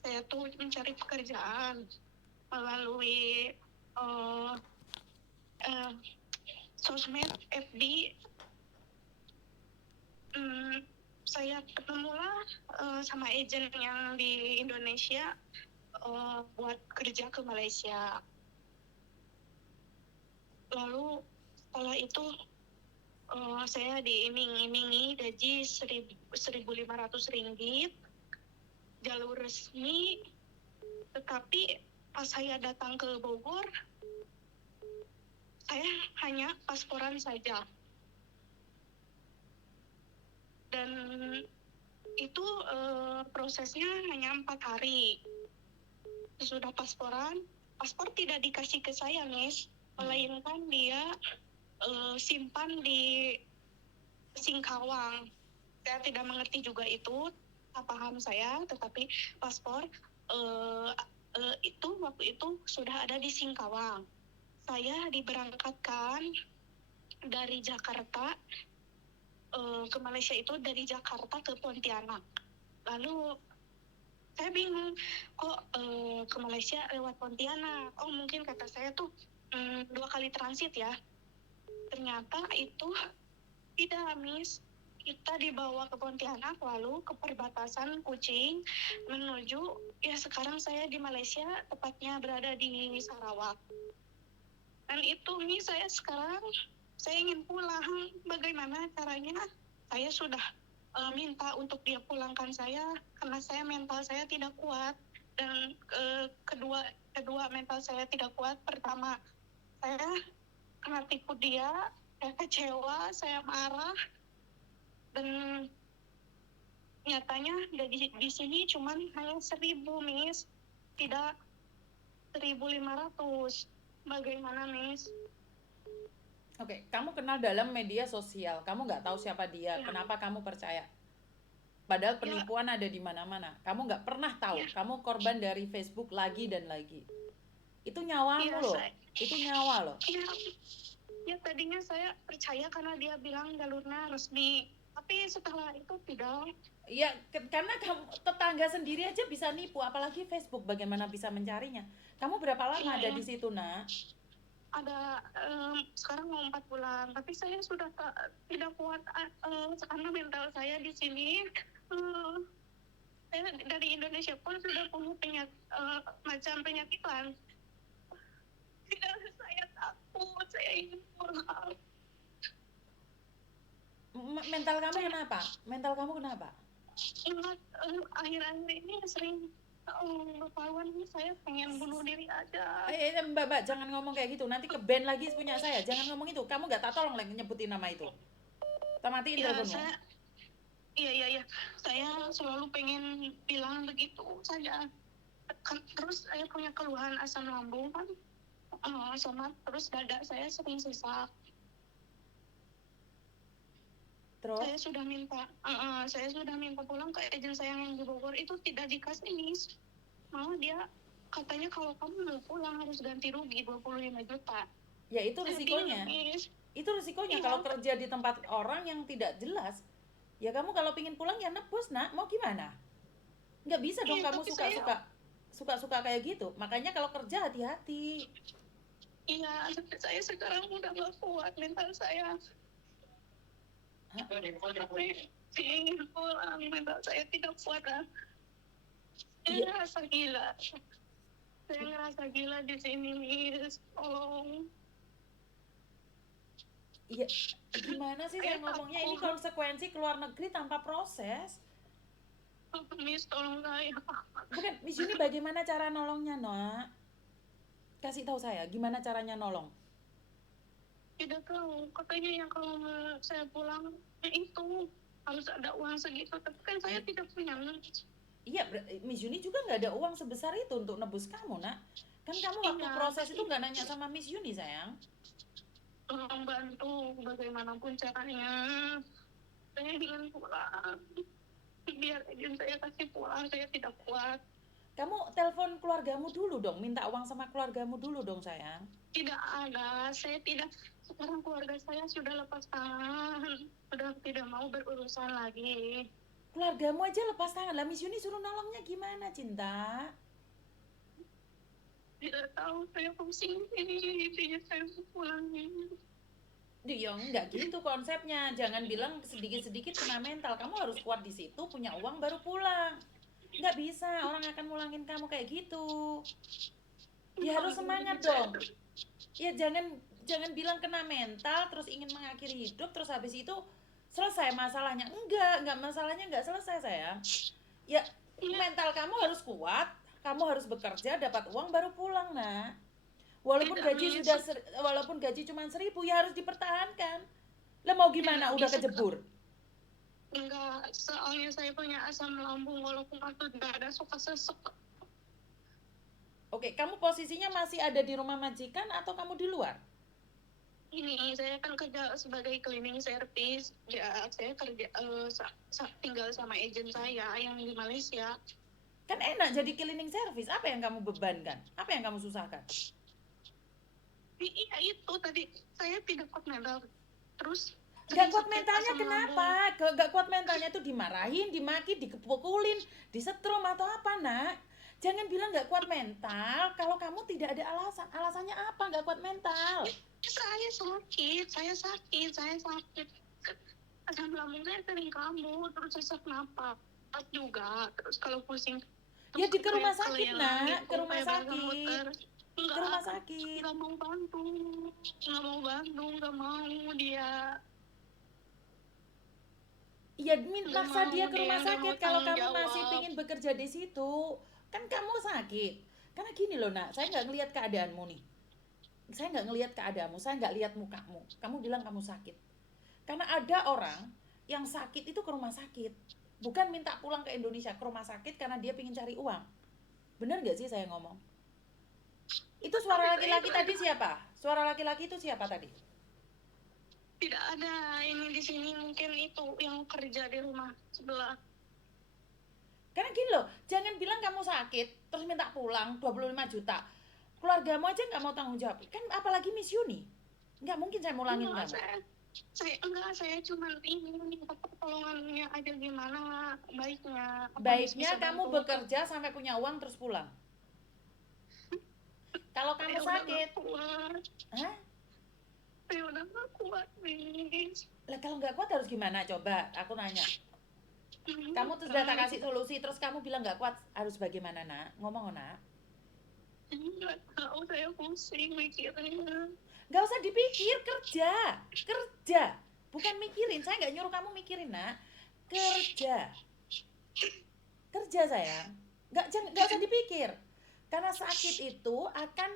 saya tuh mencari pekerjaan melalui uh, uh, sosmed FB. Saya ketemulah sama agent yang di Indonesia buat kerja ke Malaysia. Lalu setelah itu saya diiming-imingi gaji 1.500 ringgit, jalur resmi, tetapi pas saya datang ke Bogor, saya hanya pasporan saja. Dan itu prosesnya hanya 4 hari. Sudah paspor tidak dikasih ke saya, Miss, melainkan dia simpan di Singkawang. Saya tidak mengerti juga itu, paham saya, tetapi paspor itu waktu itu sudah ada di Singkawang. Saya diberangkatkan dari Jakarta ke Malaysia itu dari Jakarta ke Pontianak. Lalu saya bingung, kok ke Malaysia lewat Pontianak? Oh, mungkin kata saya tuh 2 kali transit ya. Ternyata itu tidak, Miss. Kita dibawa ke Pontianak, lalu ke perbatasan Kuching menuju, ya sekarang saya di Malaysia, tepatnya berada di Sarawak. Dan itu, Miss, saya ingin pulang. Bagaimana caranya? Saya sudah minta untuk dia pulangkan saya karena mental saya tidak kuat. Dan kedua mental saya tidak kuat. Pertama, saya kena tipu dia, saya kecewa, saya marah, dan nyatanya di sini cuma hanya 1.000, Miss, tidak 1.500. Bagaimana, Miss? Oke, kamu kenal dalam media sosial, kamu nggak tahu siapa dia, Ya, kenapa kamu percaya? Padahal ya, penipuan ada di mana-mana. Kamu nggak pernah tahu, ya, kamu korban dari Facebook lagi dan lagi. Itu ya, nyawamu loh, itu nyawa loh. ya, ya, tadinya saya percaya karena dia bilang jalurnya resmi. Tapi setelah itu tidak. Ya, karena kamu, tetangga sendiri aja bisa nipu, apalagi Facebook, bagaimana bisa mencarinya. Kamu berapa lama Ya, ada ya, di situ, nak? ada sekarang mau 4 bulan, tapi saya sudah tidak kuat karena mental saya di sini. Saya dari Indonesia pun sudah punya macam penyakitan. Tidak, saya takut, saya ingin pulang. Mental kamu Saya kenapa? Mental kamu kenapa? ingat akhir-akhir ini sering berpawan, saya pengen bunuh diri aja. Mbak, jangan ngomong kayak gitu. Nanti ke band lagi punya saya. Jangan ngomong itu. Kamu nggak tak tolong lagi nyebutin nama itu. Kita matiin Ya, teleponmu. iya, saya selalu pengen bilang begitu saja. Terus saya punya keluhan asam lambung kan, sama terus dada saya sering sesak. Terus? Saya sudah minta pulang ke agen saya yang di Bogor, itu tidak dikasih, Miss. Malah dia katanya kalau kamu mau pulang harus ganti rugi 25 juta. Ya itu Saya bingung, risikonya. Miss. Itu risikonya Iya, kalau kerja di tempat orang yang tidak jelas. Ya kamu kalau pingin pulang ya nebus, nak. Mau gimana? Nggak bisa dong iya, kamu tapi saya, suka-suka kayak gitu. Makanya kalau kerja hati-hati. iya, saya sekarang udah gak kuat mental saya. Hah? Saya ingin pulang, mental saya tidak kuat. Saya Iya, ngerasa gila. Saya ngerasa gila di sini, Miss. Tolong. iya. Gimana sih Saya saya ngomongnya, ini takut. konsekuensi keluar negeri tanpa proses. Miss, tolong saya. Bukan, Miss Yuni, bagaimana cara nolongnya, Noah? Kasih tahu saya gimana caranya nolong. Tidak tahu. Katanya yang kalau saya pulang, ya itu harus ada uang segitu. Tapi kan saya tidak punya. Iya, Miss Yuni juga nggak ada uang sebesar itu untuk nebus kamu, nak. Kan kamu waktu Iya, proses itu nggak nanya sama Miss Yuni, sayang. tolong bantu bagaimanapun caranya. Saya ingin pulang. Biar agen saya kasih pulang, saya tidak kuat. Kamu telepon keluargamu dulu dong, minta uang sama keluargamu dulu dong, sayang. Tidak ada, saya tidak. Sekarang keluarga saya sudah lepas tangan, sudah tidak mau berurusan lagi. Keluargamu aja lepas tangan. Lah Miss Yuni suruh nolongnya gimana, Cinta? Tidak tahu, saya pusing ini, intinya saya mau pulangin. Ya enggak gitu konsepnya. Jangan bilang sedikit-sedikit kena mental. Kamu harus kuat di situ, punya uang baru pulang. Nggak bisa, orang akan mulangin kamu kayak gitu. Ya harus semangat dong. Ya jangan bilang kena mental terus ingin mengakhiri hidup terus habis itu selesai masalahnya. Enggak masalahnya enggak selesai, sayang. Ya Iya, mental kamu harus kuat, kamu harus bekerja dapat uang baru pulang, Nak. Walaupun tidak gaji bisa, walaupun gaji cuma 1.000 ya harus dipertahankan. Lah mau tidak gimana udah bisa. kejebur? Enggak, soalnya saya punya asam lambung walaupun aku tidak ada suka sesek. Oke, kamu posisinya masih ada di rumah majikan atau kamu di luar? Ini saya kan kerja sebagai cleaning service. Ya, saya kerja tinggal sama agent saya yang di Malaysia. Kan enak jadi cleaning service. Apa yang kamu bebankan? Apa yang kamu susahkan? Iya itu tadi saya tidak kuat mental. Terus Gak sering kuat sakit mentalnya asam kenapa? lambung. Gak kuat mentalnya tuh dimarahin, dimaki, dipukulin, disetrum atau apa, Nak? Jangan bilang gak kuat mental kalau kamu tidak ada alasan. Alasannya apa gak kuat mental? Saya sakit. Asam lambung saya sering kambuh, terus sesak napas juga. Terus kalau pusing, Ya terus ke rumah kayak sakit, kelelangan Nak. gitu, Ke rumah kayak sakit. muter-muter. Ke Enggak, rumah sakit. enggak mau bantu, enggak mau dia, Ya enggak maksa mau dia ke dia, rumah enggak mau sakit kalau tanggung kamu masih jawab. pingin bekerja di situ. Kan kamu sakit. Karena gini loh, Nak. Saya nggak ngelihat keadaanmu nih. Saya nggak ngelihat keadaanmu. Saya nggak lihat mukamu. Kamu bilang kamu sakit. Karena ada orang yang sakit itu ke rumah sakit. Bukan minta pulang ke Indonesia, ke rumah sakit karena dia pingin cari uang. Bener gak sih saya ngomong? Itu suara Tapi saya laki-laki tadi siapa? Suara laki-laki itu siapa tadi? tidak ada ini di sini, mungkin itu yang kerja di rumah sebelah. Karena gini loh, jangan bilang kamu sakit, terus minta pulang 25 juta. Keluargamu aja nggak mau tanggung jawab. Kan apalagi Miss Yuni. Nggak mungkin saya mulangin Enggak, kamu. saya cuma ini minta pertolongannya aja, gimana baiknya, apa Baiknya bisa kamu bantu ke. bekerja sampai punya uang terus pulang. Kalau kamu Saya udah gak sakit, kuat, hah? saya udah gak kuat nih. Lah kalau nggak kuat harus gimana? Coba aku nanya. Kamu terus sudah tak kasih solusi, terus kamu bilang nggak kuat, harus bagaimana, Nak? Ngomong, Nak. Nggak tahu, saya pusing mikirnya. Nggak usah dipikir, kerja. Kerja. Bukan mikirin, saya nggak nyuruh kamu mikirin, Nak. Kerja. Kerja, sayang. Nggak usah dipikir. Karena sakit itu akan,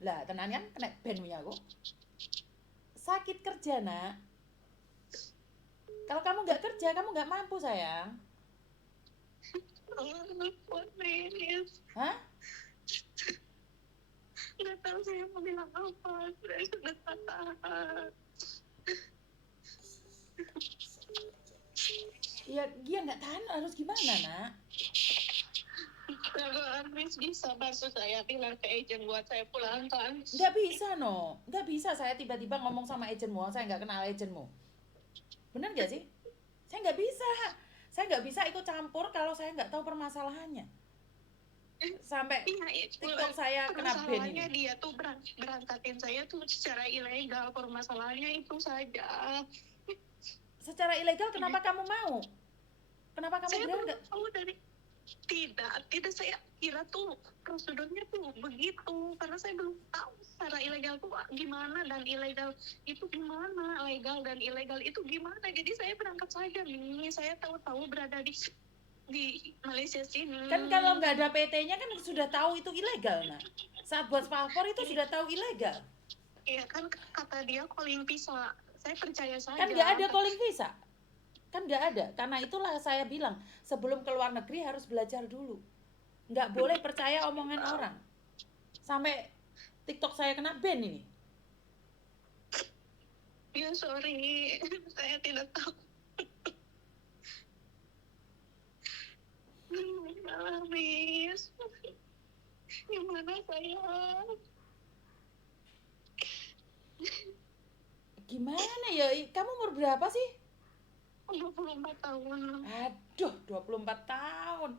lah tenan kan, kena bandnya aku. Sakit kerja, Nak. Kalau kamu nggak kerja, kamu nggak mampu, sayang. Nggak kuat nih. Hah? Nggak tahu saya mau bilang apa, saya sudah tahan. Ya, dia nggak tahan, harus gimana, Nak? Kalau Agnes bisa bantu saya bilang ke agent buat saya pulang kan. Nggak bisa, no. Nggak bisa saya tiba-tiba ngomong sama agentmu, saya nggak kenal agentmu. Bener nggak sih? Saya nggak bisa. Saya nggak bisa ikut campur kalau saya nggak tahu permasalahannya. Sampai Iya, TikTok saya kena ban permasalahannya ini. dia tuh berangkatin saya tuh secara ilegal, permasalahannya itu saja. Secara ilegal kenapa kamu mau? Kenapa kamu Saya bilang belum nggak? tahu dari tidak saya kira tuh prosedurnya tuh begitu, karena saya belum tahu secara ilegal tuh gimana dan ilegal itu gimana, legal dan ilegal itu gimana. Jadi saya berangkat saja nih, saya tahu-tahu berada di Malaysia sini. Kan kalau nggak ada PT-nya kan sudah tahu itu ilegal, Nak. Saat buat paspor itu sudah tahu ilegal. Iya kan, kata dia calling visa, saya percaya saja. Kan nggak ada calling visa. Kan nggak ada. Karena itulah saya bilang, sebelum keluar negeri harus belajar dulu. Nggak boleh percaya omongan orang. Sampai TikTok saya kena ban ini. Ya sorry, saya tidak tahu. Miss, gimana saya? Gimana ya? Kamu umur berapa sih? 24 tahun. Waduh, 24 tahun.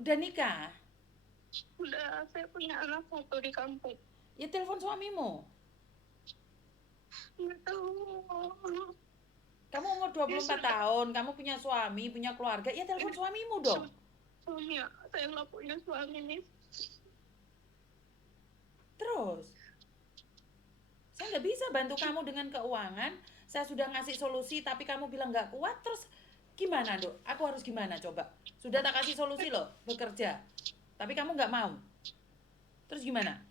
Udah nikah? Udah, saya punya anak satu di kampung. Ya telepon suamimu. Nggak tahu. Kamu umur 24 tahun, kamu punya suami, punya keluarga, ya telepon suamimu dong. Suami, saya nggak punya suami nih. Terus, saya nggak bisa bantu kamu dengan keuangan. Saya sudah ngasih solusi, tapi kamu bilang nggak kuat. Terus gimana, Dok? Aku harus gimana coba? Sudah tak kasih solusi loh, bekerja. Tapi kamu nggak mau. Terus gimana?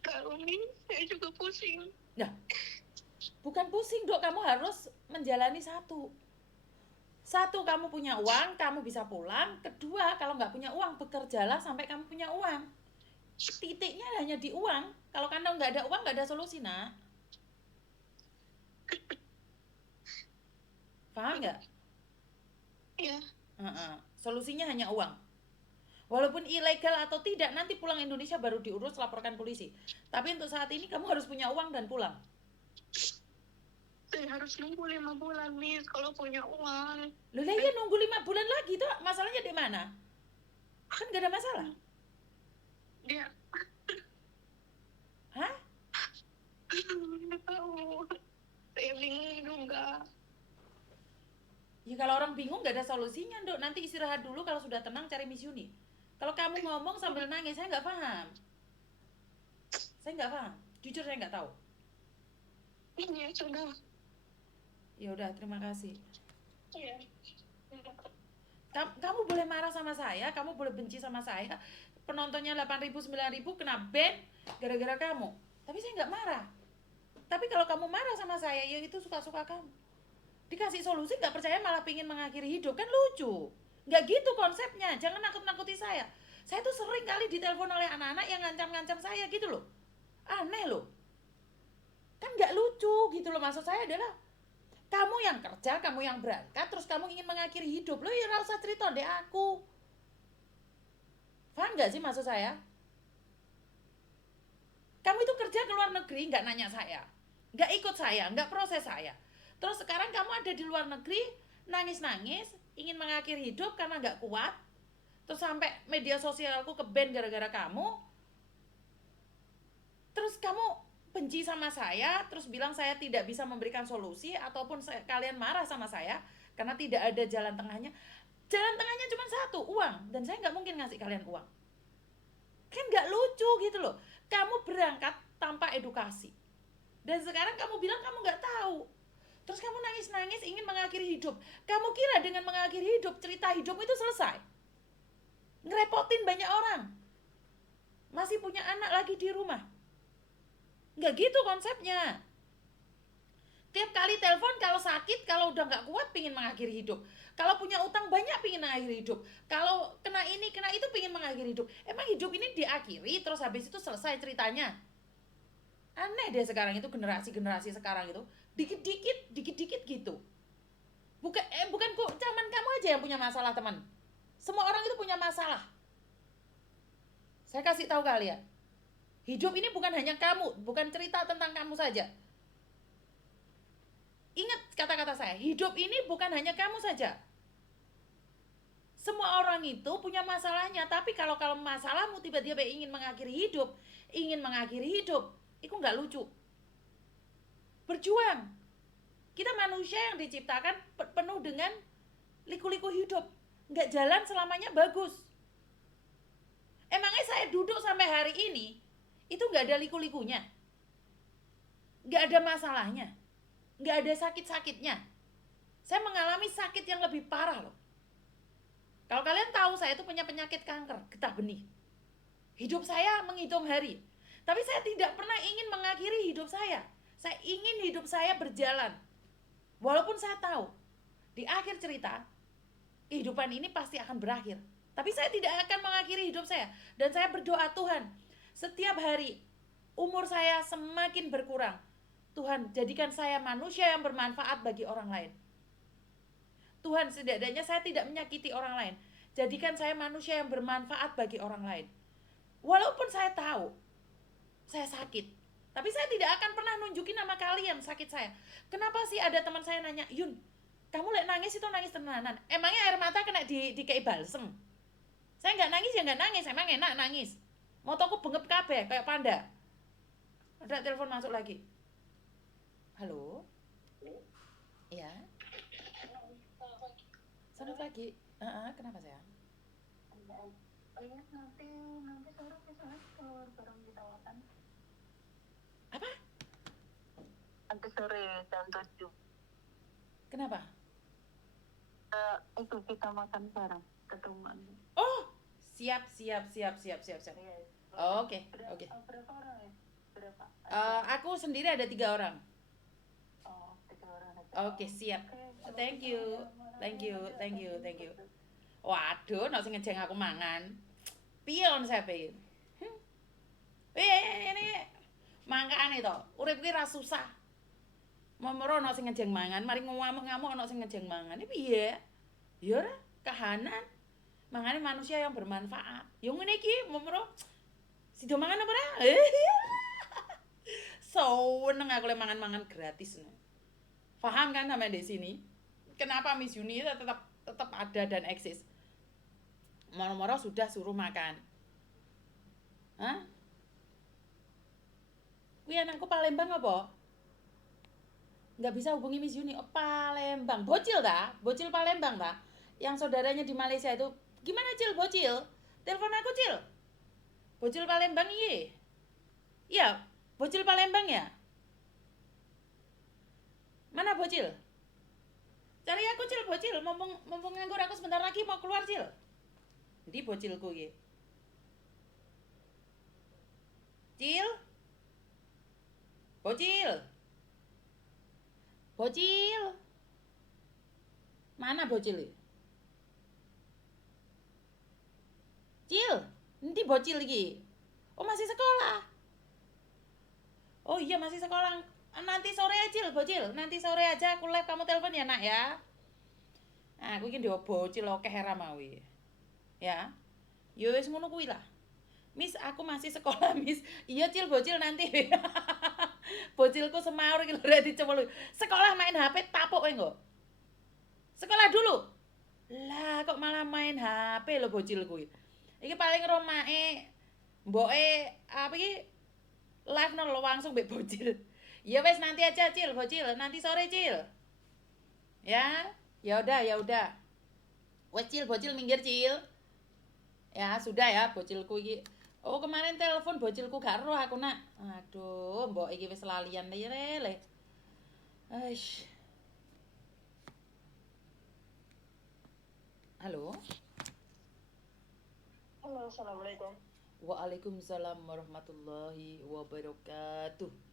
Kalau ini saya juga pusing. Nah, bukan pusing, Dok. Kamu harus menjalani satu. Satu, kamu punya uang, kamu bisa pulang. Kedua, kalau nggak punya uang, bekerjalah sampai kamu punya uang. Titiknya hanya di uang. Kalau kamu nggak ada uang, nggak ada solusi, nak. Paham nggak? Iya. Solusinya hanya uang. Walaupun ilegal atau tidak, nanti pulang Indonesia baru diurus, laporkan polisi. Tapi untuk saat ini kamu harus punya uang dan pulang. Saya harus nunggu 5 bulan, Miss, kalau punya uang. Loh, lah iya nunggu 5 bulan lagi tuh. Masalahnya di mana? Kan gak ada masalah. Dia. Hah? Nggak tahu. Saya bingung juga. Ya kalau orang bingung gak ada solusinya, Dok. Nanti istirahat dulu, kalau sudah tenang cari Miss Yuni. Kalau kamu ngomong sambil nangis, saya nggak paham. Saya nggak paham. Jujur saya nggak tahu. Iya, sudah. Ya udah, terima kasih. Iya. Kamu boleh marah sama saya, kamu boleh benci sama saya. Penontonnya 8.000, 9.000 kena ban gara-gara kamu. Tapi saya nggak marah. Tapi kalau kamu marah sama saya, ya itu suka-suka kamu. Dikasih solusi nggak percaya, malah pingin mengakhiri hidup, kan lucu. Nggak gitu konsepnya, jangan nakut-nakuti saya. Saya tuh sering kali ditelepon oleh anak-anak yang ngancam-ngancam saya gitu loh. Aneh loh. Kan nggak lucu gitu loh. Maksud saya adalah kamu yang kerja, kamu yang berangkat, terus kamu ingin mengakhiri hidup. Lo ya gak usah cerita deh aku. Paham gak sih maksud saya? Kamu itu kerja ke luar negeri, gak nanya saya, gak ikut saya, gak proses saya. Terus sekarang kamu ada di luar negeri, nangis-nangis, ingin mengakhiri hidup karena gak kuat. Terus sampai media sosialku ke-ban gara-gara kamu. Terus kamu benci sama saya, terus bilang saya tidak bisa memberikan solusi, ataupun kalian marah sama saya karena tidak ada jalan tengahnya. Jalan tengahnya cuma satu, uang. Dan saya nggak mungkin ngasih kalian uang. Kan nggak lucu gitu loh. Kamu berangkat tanpa edukasi, dan sekarang kamu bilang kamu nggak tahu. Terus kamu nangis-nangis ingin mengakhiri hidup. Kamu kira dengan mengakhiri hidup, cerita hidupmu itu selesai? Ngerepotin banyak orang, masih punya anak lagi di rumah. Nggak gitu konsepnya. Tiap kali telepon kalau sakit, kalau udah nggak kuat pingin mengakhiri hidup. Kalau punya utang banyak pingin mengakhiri hidup. Kalau kena ini, kena itu pingin mengakhiri hidup. Emang hidup ini diakhiri terus habis itu selesai ceritanya? Aneh deh sekarang itu, generasi sekarang itu. Dikit-dikit gitu. Bukan kok cuman kamu aja yang punya masalah, teman. Semua orang itu punya masalah. Saya kasih tahu kalian. Hidup ini bukan hanya kamu, bukan cerita tentang kamu saja. Ingat kata-kata saya, hidup ini bukan hanya kamu saja. Semua orang itu punya masalahnya, tapi kalau masalahmu tiba-tiba ingin mengakhiri hidup, itu nggak lucu. Berjuang. Kita manusia yang diciptakan penuh dengan liku-liku hidup. Nggak jalan selamanya bagus. Emangnya saya duduk sampai hari ini, itu nggak ada liku-likunya? Nggak ada masalahnya? Nggak ada sakit-sakitnya? Saya mengalami sakit yang lebih parah loh. Kalau kalian tahu, saya itu punya penyakit kanker getah benih. Hidup saya menghitung hari. Tapi saya tidak pernah ingin mengakhiri hidup saya. Saya ingin hidup saya berjalan. Walaupun saya tahu, di akhir cerita, kehidupan ini pasti akan berakhir. Tapi saya tidak akan mengakhiri hidup saya. Dan saya berdoa, Tuhan, setiap hari umur saya semakin berkurang. Tuhan, jadikan saya manusia yang bermanfaat bagi orang lain. Tuhan, setidaknya saya tidak menyakiti orang lain. Jadikan saya manusia yang bermanfaat bagi orang lain. Walaupun saya tahu saya sakit, tapi saya tidak akan pernah nunjukin nama kalian sakit saya. Kenapa sih ada teman saya nanya, Yun, Kamu lek nangis itu nangis tenanan. Emangnya air mata kena dikei balsem? Saya nggak nangis ya nggak nangis, emang enak nangis. Motoku bengep kabeh kayak panda. Ada telepon masuk lagi. Halo? Iya. Selamat pagi. Kenapa sayang? Nanti sore misalnya keluar bareng di Tawakan. Apa? Nanti sore jam 7. Kenapa? Itu kita makan bareng ketemuan. Oh, siap. Oke. Berapa orang ya? Berapa? Aku sendiri ada 3 orang. Oh, 3 orang aja. Oke, siap. Thank you. Waduh, nek sing ngejeng aku mangan. Piye konsepe? Ini mangkane to. Urip ki ra susah. Momoro ana sing ngejeng mangan, mari ngamuk-ngamuk ana sing ngejeng mangan. Iki piye? Ya ora, kahanan. Mangane manusia yang bermanfaat. Yo ngene iki momoro sida mangan apa ora? Seneng aku le mangan-mangan gratis. Paham kan sampai di sini? Kenapa Miss Yuni tetap ada dan eksis? Moro-moro sudah suruh makan. Hah? Kuwi anakku Palembang apa? Nggak bisa hubungi Miss Yuni. Oh, Palembang. Bocil ta? Bocil Palembang ta? Yang saudaranya di Malaysia itu. Gimana Cil? Bocil? Telepon aku Cil. Bocil Palembang iya. Iya, Bocil Palembang ya? Mana Bocil? Cari aku Cil, Bocil. Mumpung nganggur aku sebentar lagi mau keluar Cil. Ndi bocilku iki? Cil? Bocil? Bocil? Mana bocil? Cil? Ndi bocil iki? Oh, masih sekolah. Oh iya, masih sekolah. Nanti sore aja Cil, bocil. Nanti sore aja aku live kamu telepon ya, Nak ya. Nah, aku iki ndek bocil akeh ra mawi. Ya. Yo wis ngono kuwi lah. Miss, aku masih sekolah, Miss. Iya, Cil, bocil nanti. Bocilku semaur iki lho rek dicemul. Sekolah main HP tapuk kowe engko. Sekolah dulu. Lah kok malah main HP lho bocil kuwi. Iki paling romake mboke apa iki live nol langsung mbek bocil. Ya wes nanti aja Cil, bocil. Nanti sore Cil. Ya. Ya udah. Wes Cil, bocil minggir Cil. Ya sudah ya bocilku iki. Oh kemarin telepon bocilku gak roh aku nak. Aduh, mbok iki wis lalian le. Aish. Halo. Halo, assalamualaikum. Waalaikumsalam warahmatullahi wabarakatuh.